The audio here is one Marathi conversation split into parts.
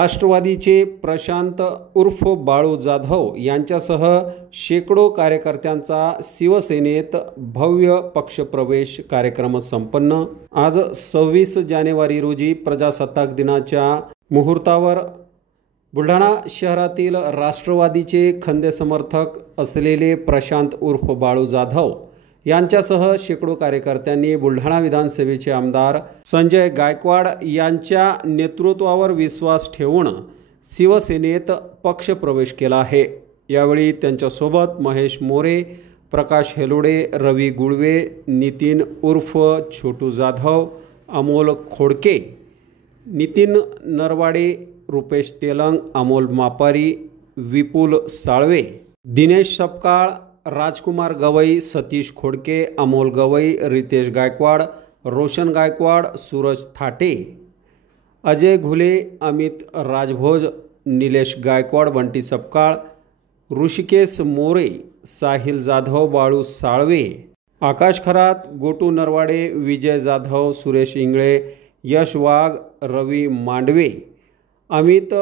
राष्ट्रवादीचे प्रशांत उर्फ बाळू जाधव यांच्यासह शेकडो कार्यकर्त्यांचा शिवसेनेत भव्य पक्षप्रवेश कार्यक्रम संपन्न। आज 26 जानेवारी रोजी प्रजासत्ताक दिनाच्या मुहूर्तावर बुलढाणा शहरातील राष्ट्रवादीचे खंदे समर्थक असलेले प्रशांत उर्फ बाळू जाधव यांच्यासह शेकडो कार्यकर्त्यांनी बुलढाणा विधानसभेचे आमदार संजय गायकवाड यांच्या नेतृत्वावर विश्वास ठेवून शिवसेनेत पक्षप्रवेश केला आहे। यावेळी त्यांच्यासोबत महेश मोरे, प्रकाश हेलोडे, रवी गुळवे, नितीन उर्फ छोटू जाधव, अमोल खोडके, नितीन नरवाडे, रुपेश तेलंग, अमोल मापारी, विपुल साळवे, दिनेश सपकाळ, राजकुमार गवई, सतीश खोडके, अमोल गवई, रितेश गायकवाड, रोशन गायकवाड, सूरज थाटे, अजय घुले, अमित राजभोज, निलेश गायकवाड, बंटी सपकाळ, ऋषिकेश मोरे, साहिल जाधव, बाळू साळवे, आकाश खरात, गोटू नरवाडे, विजय जाधव, सुरेश इंगळे, यश वाघ, रवी मांडवे, अमित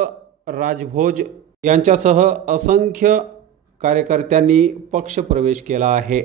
राजभोज यांच्यासह असंख्य कार्यकर्त्यांनी पक्षप्रवेश केला आहे।